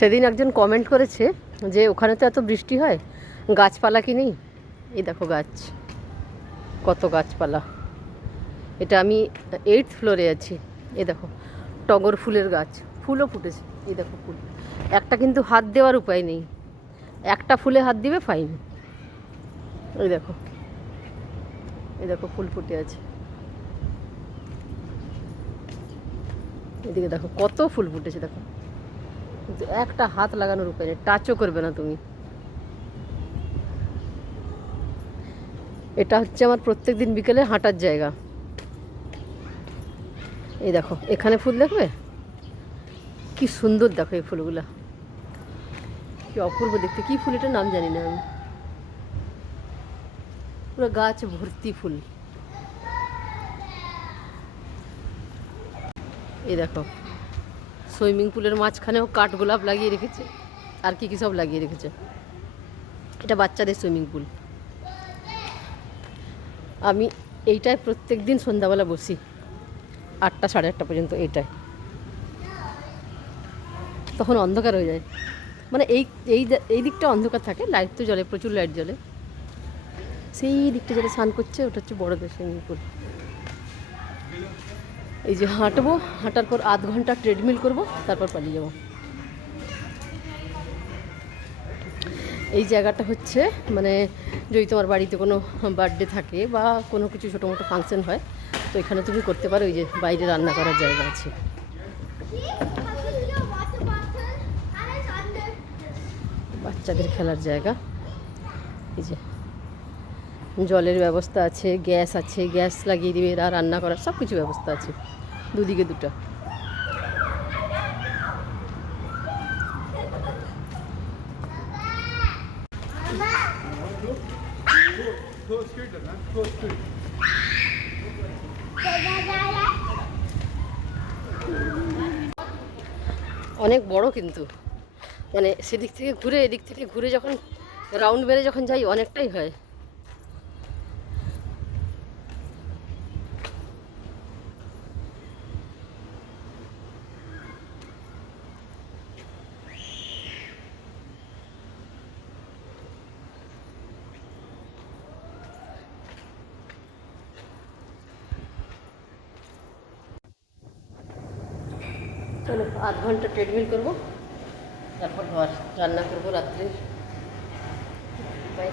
সেদিন একজন কমেন্ট করেছে যে ওখানে তো এত বৃষ্টি হয়, গাছপালা কি নেই? এই দেখো গাছ, কত গাছপালা। এটা আমি 8th ফ্লোরে আছি। এই দেখো টগর ফুলের গাছ, ফুলও ফুটেছে। এই দেখো ফুল, একটা কিন্তু হাত দেওয়ার উপায় নেই, একটা ফুলে হাত দিবে ফাইন। এই দেখো, এই দেখো ফুল ফুটে আছে। এদিকে দেখো কত ফুল ফুটেছে, দেখো একটা হাত লাগানোর উপায় নেই, টাচও করবে না তুমি। এটা হচ্ছে আমার প্রত্যেক দিন বিকেলে হাঁটার জায়গা। এই দেখো এখানে ফুল দেখবে কি সুন্দর, দেখো এই ফুলগুলা কি অপূর্ব দেখতে। কি ফুল এটার নাম জানি না আমি, পুরো গাছ ভর্তি ফুল। এই দেখো সুইমিং পুলের মাঝখানেও কাঠগোলাপ লাগিয়ে রেখেছে, আর কি কি সব লাগিয়ে রেখেছে। এটা বাচ্চাদের সুইমিং পুল। আমি এইটায় প্রত্যেক দিন সন্ধ্যাবেলা বসি 8টা সাড়ে 8টা পর্যন্ত। এইটায় তখন অন্ধকার হয়ে যায়, মানে এই এই এই দিকটা অন্ধকার থাকে, লাইট তো জ্বলে, প্রচুর লাইট জ্বলে। সেই দিকটা যেটা স্নান করছে ওটা হচ্ছে বড়দের সুইমিং পুল। এই যে হাঁটবো, হাঁটার পর আধ ঘন্টা ট্রেডমিল করবো, তারপর পালিয়ে যাবো। এই জায়গাটা হচ্ছে মানে যদি তোমার বাড়িতে কোনো বার্থডে থাকে বা কোনো কিছু ছোটো মোটো ফাংশন হয়, তো এখানে তুমি করতে পারো। এই যে বাইরে রান্না করার জায়গা আছে, বাচ্চাদের খেলার জায়গা। এই যে জলের ব্যবস্থা আছে, গ্যাস আছে, গ্যাস লাগিয়ে দিবে এরা, রান্না করার সব কিছু ব্যবস্থা আছে, দুদিকে দুটো। অনেক বড় কিন্তু, মানে সেদিক থেকে ঘুরে এদিক থেকে ঘুরে যখন রাউন্ড মেরে যখন যাই অনেকটাই হয়। চলো আধ ঘন্টা ট্রেডমিল করবো, তারপর ঘর রান্না করবো রাত্রে। বাই।